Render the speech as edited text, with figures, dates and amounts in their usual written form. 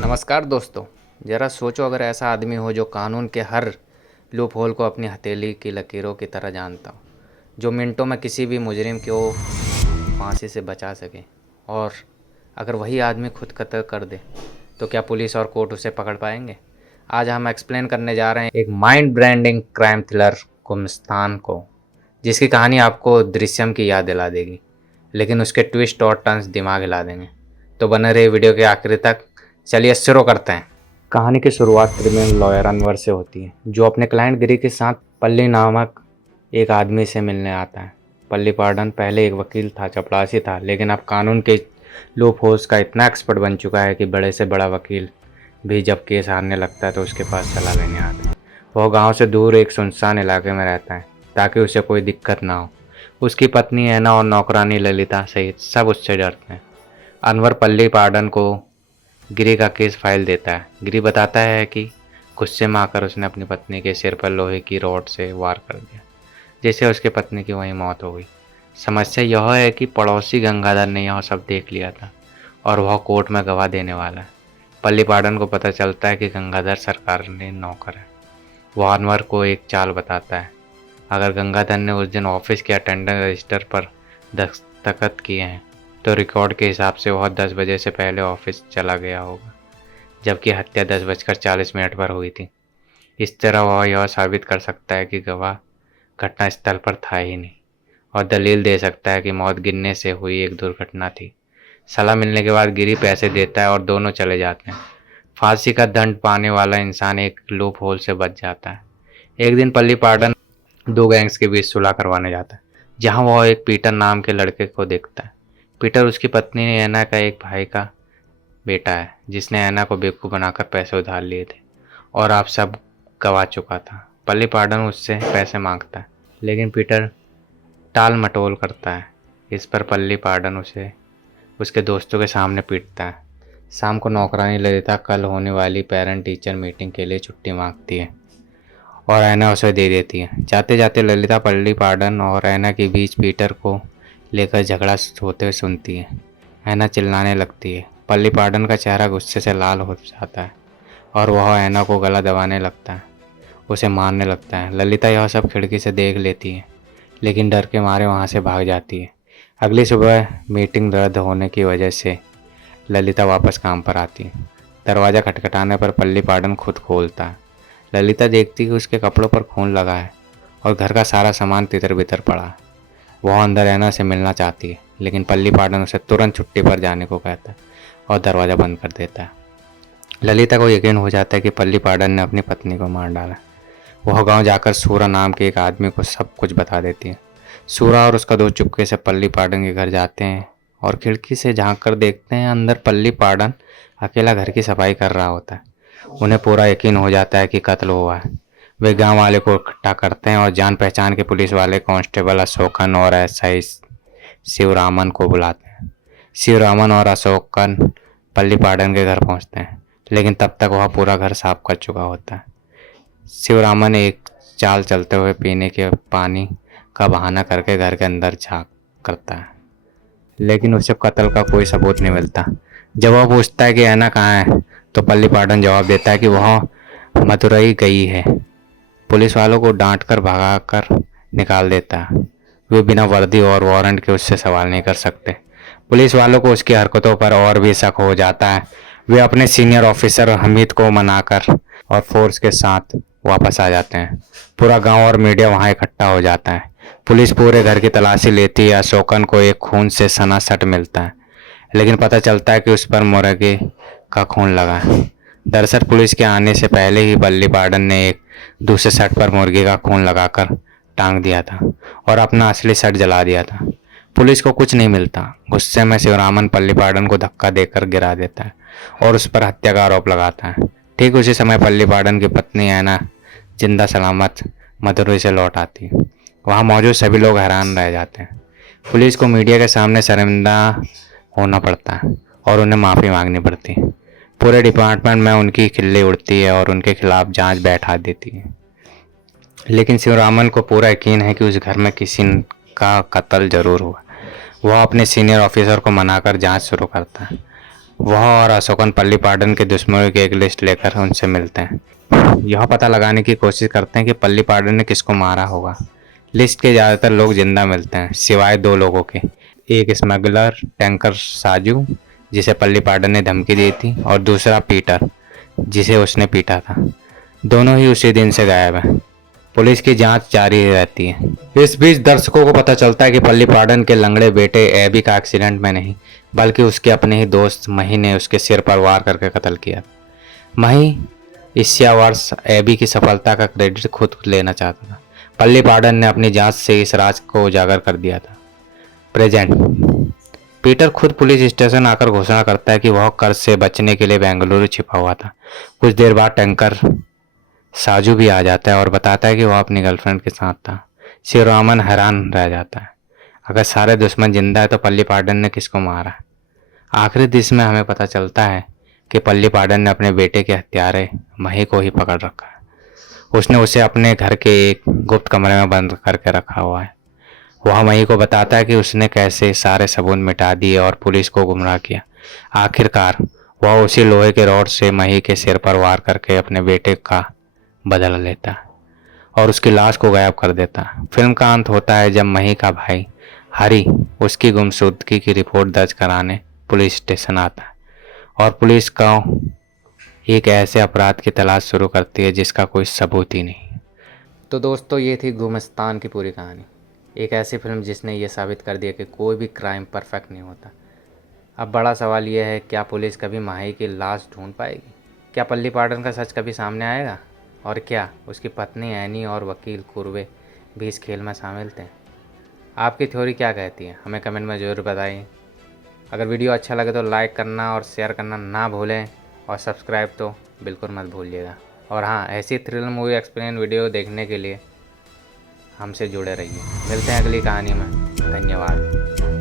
नमस्कार दोस्तों। ज़रा सोचो, अगर ऐसा आदमी हो जो कानून के हर लूप होल को अपनी हथेली की लकीरों की तरह जानता हो, जो मिनटों में किसी भी मुजरिम को फांसी से बचा सके। और अगर वही आदमी खुद कत्ल कर दे तो क्या पुलिस और कोर्ट उसे पकड़ पाएंगे? आज हम एक्सप्लेन करने जा रहे हैं एक माइंड ब्रेंडिंग क्राइम थ्रिलर गुमस्तान को, जिसकी कहानी आपको दृश्यम की याद दिला देगी, लेकिन उसके ट्विस्ट और टर्न्स दिमाग हिला देंगे। तो बने रहिए वीडियो के आखिरी तक। चलिए शुरू करते हैं। कहानी की शुरुआत क्रिमिनल लॉयर अनवर से होती है, जो अपने क्लाइंट गिरी के साथ पल्ली नामक एक आदमी से मिलने आता है। पल्ली पार्डन पहले एक वकील था, चपरासी था, लेकिन अब कानून के लूप होल्स का इतना एक्सपर्ट बन चुका है कि बड़े से बड़ा वकील भी जब केस हारने लगता है तो उसके पास सलाह लेने आता है। वह गांव से दूर एक सुनसान इलाके में रहता है ताकि उसे कोई दिक्कत ना हो। उसकी पत्नी ऐना और नौकरानी ललिता सहित सब उससे डरते हैं। अनवर पल्ली पार्डन को गिरी का केस फाइल देता है। गिरी बताता है कि गुस्से में आकर उसने अपनी पत्नी के सिर पर लोहे की रॉड से वार कर दिया, जिससे उसकी पत्नी की वहीं मौत हो गई। समस्या यह है कि पड़ोसी गंगाधर ने यह सब देख लिया था और वह कोर्ट में गवाह देने वाला है। पल्ली पार्डन को पता चलता है कि गंगाधर सरकार ने नौकर है। वह अनवर को एक चाल बताता है। अगर गंगाधर ने उस दिन ऑफिस के अटेंडेंस रजिस्टर पर दस्तखत किए हैं तो रिकॉर्ड के हिसाब से वह 10 बजे से पहले ऑफिस चला गया होगा, जबकि हत्या 10:40 पर हुई थी। इस तरह वह यह साबित कर सकता है कि गवाह घटनास्थल पर था ही नहीं और दलील दे सकता है कि मौत गिरने से हुई एक दुर्घटना थी। सलाह मिलने के बाद गिरी पैसे देता है और दोनों चले जाते हैं। फांसी का दंड पाने वाला इंसान एक लूप होल से बच जाता है। एक दिन पल्ली पार्डन दो गैंग्स के बीच सुलह करवाने जाता है, जहां वह एक पीटर नाम के लड़के को देखता है। पीटर उसकी पत्नी ऐना का एक भाई का बेटा है, जिसने ऐना को बेवकूफ़ बनाकर पैसे उधार लिए थे और आप सब गवा चुका था। पल्ली पार्डन उससे पैसे मांगता है, लेकिन पीटर टाल मटोल करता है। इस पर पल्ली पार्डन उसे उसके दोस्तों के सामने पीटता है। शाम को नौकरानी ललिता कल होने वाली पेरेंट टीचर मीटिंग के लिए छुट्टी मांगती है और ऐना उसे दे देती है। जाते जाते ललिता पल्ली पार्डन और ऐना के बीच पीटर को लेकर झगड़ा होते हुए सुनती है। ऐना चिल्लाने लगती है। पल्ली पार्डन का चेहरा गुस्से से लाल हो जाता है और वह ऐना को गला दबाने लगता है, उसे मारने लगता है। ललिता यह सब खिड़की से देख लेती है, लेकिन डर के मारे वहाँ से भाग जाती है। अगली सुबह मीटिंग रद्द होने की वजह से ललिता वापस काम पर आती है। दरवाज़ा खटखटाने पर पल्ली पार्डन खुद खोलता है। ललिता देखती कि उसके कपड़ों पर खून लगा है और घर का सारा सामान तितर बितर पड़ा है। वह अंदर ऐना से मिलना चाहती है, लेकिन पल्ली पार्डन उसे तुरंत छुट्टी पर जाने को कहता है और दरवाज़ा बंद कर देता है। ललिता को यकीन हो जाता है कि पल्ली पार्डन ने अपनी पत्नी को मार डाला। वह गांव जाकर सूरा नाम के एक आदमी को सब कुछ बता देती है। सूरा और उसका दोस्त चुपके से पल्ली पार्डन के घर जाते हैं और खिड़की से झांक कर देखते हैं। अंदर पल्ली पार्डन अकेला घर की सफाई कर रहा होता है। उन्हें पूरा यकीन हो जाता है कि कत्ल हुआ है। वे गांव वाले को इकट्ठा करते हैं और जान पहचान के पुलिस वाले कांस्टेबल अशोकन और एसआई शिवरामन को बुलाते हैं। शिवरामन और अशोकन पल्ली पार्डन के घर पहुंचते हैं, लेकिन तब तक वह पूरा घर साफ कर चुका होता है। शिवरामन एक चाल चलते हुए पीने के पानी का बहाना करके घर के अंदर झांक करता है, लेकिन उसे कत्ल का कोई सबूत नहीं मिलता। जब वह पूछता है कि ऐना कहाँ है, तो पल्ली पार्डन जवाब देता है कि वह मदुरई गई है। पुलिस वालों को डांट कर भगा कर निकाल देता है। वे बिना वर्दी और वारंट के उससे सवाल नहीं कर सकते। पुलिस वालों को उसकी हरकतों पर और भी शक हो जाता है। वे अपने सीनियर ऑफिसर हमीद को मनाकर और फोर्स के साथ वापस आ जाते हैं। पूरा गांव और मीडिया वहां इकट्ठा हो जाता है। पुलिस पूरे घर की तलाशी लेती है। अशोकन को एक खून से सना शर्ट मिलता है, लेकिन पता चलता है कि उस पर मुर्गे का खून लगा है। दरअसल पुलिस के आने से पहले ही पल्ली पार्डन ने एक दूसरे शर्ट पर मुर्गे का खून लगाकर टांग दिया था और अपना असली शर्ट जला दिया था। पुलिस को कुछ नहीं मिलता। गुस्से में शिवरामन पल्ली पार्डन को धक्का देकर गिरा देता है और उस पर हत्या का आरोप लगाता है। ठीक उसी समय पल्ली पार्डन की पत्नी ऐना जिंदा सलामत मदुरई से लौट आती है। वहाँ मौजूद सभी लोग हैरान रह जाते हैं। पुलिस को मीडिया के सामने शर्मिंदा होना पड़ता है और उन्हें माफ़ी मांगनी पड़ती है। पूरे डिपार्टमेंट में उनकी खिल्ली उड़ती है और उनके खिलाफ जांच बैठा देती है। लेकिन शिवरामन को पूरा यकीन है कि उस घर में किसी का कत्ल जरूर हुआ। वह अपने सीनियर ऑफिसर को मनाकर जांच शुरू करता है वह और अशोकन पल्लीपाडन के दुश्मनों की एक लिस्ट लेकर उनसे मिलते हैं। यह पता लगाने की कोशिश करते हैं कि पल्लीपाडन ने किसको मारा होगा। लिस्ट के ज़्यादातर लोग जिंदा मिलते हैं सिवाय 2 लोगों के, एक स्मगलर टैंकर साजू जिसे पल्लीपाडन ने धमकी दी थी और दूसरा पीटर जिसे उसने पीटा था। दोनों ही उसी दिन से गायब हैं। पुलिस की जांच जारी रहती है। इस बीच दर्शकों को पता चलता है कि पल्लीपाडन के लंगड़े बेटे एबी का एक्सीडेंट में नहीं बल्कि उसके अपने ही दोस्त मही ने उसके सिर पर वार करके कत्ल किया। मही ईर्ष्यावश एबी की सफलता का क्रेडिट खुद लेना चाहता था। पल्लीपाडन ने अपनी जांच से इस राज को उजागर कर दिया था। प्रेजेंट पीटर खुद पुलिस स्टेशन आकर घोषणा करता है कि वह कर्ज से बचने के लिए बेंगलुरु छिपा हुआ था। कुछ देर बाद टैंकर साजू भी आ जाता है और बताता है कि वह अपनी गर्लफ्रेंड के साथ था। शिवरामन हैरान रह जाता है। अगर सारे दुश्मन जिंदा है तो पल्लीपाडन ने किसको मारा? आखिरी दृश्य में हमें पता चलता है कि पल्लीपाडन ने अपने बेटे के हत्यारे मही को ही पकड़ रखा है। उसने उसे अपने घर के एक गुप्त कमरे में बंद करके रखा हुआ है। वह मही को बताता है कि उसने कैसे सारे सबूत मिटा दिए और पुलिस को गुमराह किया। आखिरकार वह उसी लोहे के रॉड से मही के सिर पर वार करके अपने बेटे का बदला लेता है और उसकी लाश को गायब कर देता है। फिल्म का अंत होता है जब मही का भाई हरी उसकी गुमशुदगी की रिपोर्ट दर्ज कराने पुलिस स्टेशन आता है और पुलिस का एक ऐसे अपराध की तलाश शुरू करती है जिसका कोई सबूत ही नहीं। तो दोस्तों, ये थी गुलिस्तान की पूरी कहानी। एक ऐसी फिल्म जिसने ये साबित कर दिया कि कोई भी क्राइम परफेक्ट नहीं होता। अब बड़ा सवाल यह है, क्या पुलिस कभी माही की लाश ढूंढ पाएगी? क्या पल्लीपाडन का सच कभी सामने आएगा? और क्या उसकी पत्नी एनी और वकील कुर्वे भी इस खेल में शामिल थे? आपकी थ्योरी क्या कहती है? हमें कमेंट में ज़रूर बताइए। अगर वीडियो अच्छा लगे तो लाइक करना और शेयर करना ना भूलें और सब्सक्राइब तो बिल्कुल मत भूलिएगा। और हाँ, ऐसी थ्रिलर मूवी एक्सप्लेन वीडियो देखने के लिए हमसे जुड़े रहिए। मिलते हैं अगली कहानी में। धन्यवाद।